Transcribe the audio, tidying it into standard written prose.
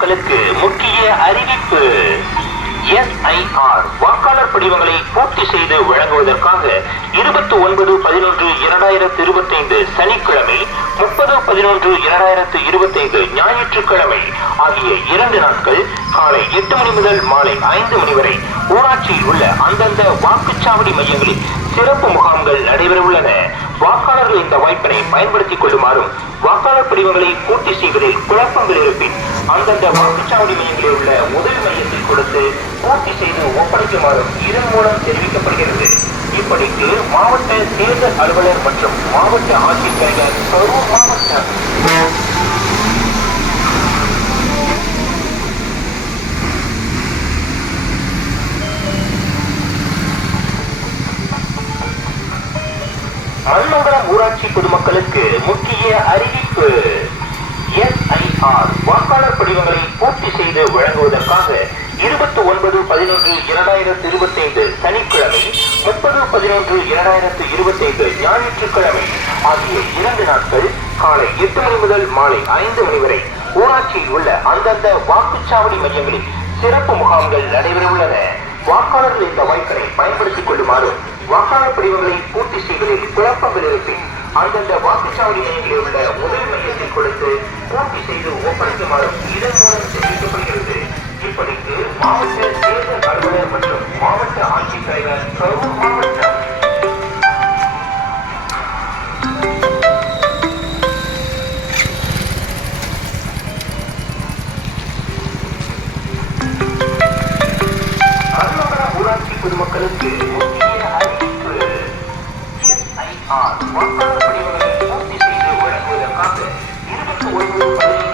முக்கிய அறிவிப்பு. SIR வாக்காளர் படிவங்களை பூர்த்தி செய்து வழங்குவதற்காக 29/11/2025 சனிக்கிழமை, 30/11/2025 ஞாயிற்றுக்கிழமை ஆகிய 2 நாட்கள் காலை 8 மணி முதல் மாலை 5 மணி வரை ஊராட்சியில் உள்ள அந்தந்த வாக்குச்சாவடி மையங்களில் சிறப்பு முகாம்கள் நடைபெற உள்ளன. வாக்காளர்கள் இந்த வாய்ப்பினை பயன்படுத்திக் கொள்ளுமாறும், வாக்காளர் படிவங்களை பூர்த்தி செய்வதில் குழப்பங்கள் இருப்பின் அந்தந்த வாக்குச்சாவடி மையங்களில் உள்ள உதவி மையத்தில் கொடுத்து பூர்த்தி செய்து ஒப்படைக்குமாறும் இதன் மூலம் தெரிவிக்கப்படுகிறது. இப்படிக்கு மாவட்ட தேர்தல் அலுவலர் மற்றும் மாவட்ட ஆட்சித்தலைவர் கரூர் மாவட்டம். மன்னபுரம் ஊராட்சி பொதுமக்களுக்கு முக்கிய அறிவிப்பு. SIR வாக்காளர் படிவங்களை பூர்த்தி செய்து வழங்குவதற்காக 29/11/2025 சனிக்கிழமை, 30/11/2025 ஞாயிற்றுக்கிழமை ஆகிய 2 நாட்கள் காலை 8 மணி முதல் மாலை 5 மணி வரை ஊராட்சியில் உள்ள அந்தந்த வாக்குச்சாவடி மையங்களில் சிறப்பு முகாம்கள் நடைபெற உள்ளன. வாக்காளர்கள் இந்த வாய்ப்பினை பயன்படுத்திக் கொள்ளுமாறும், வாக்காளர் படிவங்களை பூர்த்தி செய்வதில் குழப்பங்கள் இருப்பின் அந்தந்த வாக்குச்சாவடி மையங்களில் உள்ள உதவி மையத்தில் கொடுத்து பூர்த்தி செய்து ஒப்படைக்குமாறும் இதன் மூலம் தெரிவிக்கப்படுகிறது. இப்படிக்கு மாவட்ட தேர்தல் அலுவலர் மற்றும் மாவட்ட ஆட்சித்தலைவர் கரூர் மாவட்டம். மன்னபுரம் ஊராட்சி பொதுமக்களுக்கு முக்கிய அறிவிப்பு. SIR வாக்காளர் படிவங்களை பூர்த்தி செய்து வழங்குவதற்காக 29/11/2025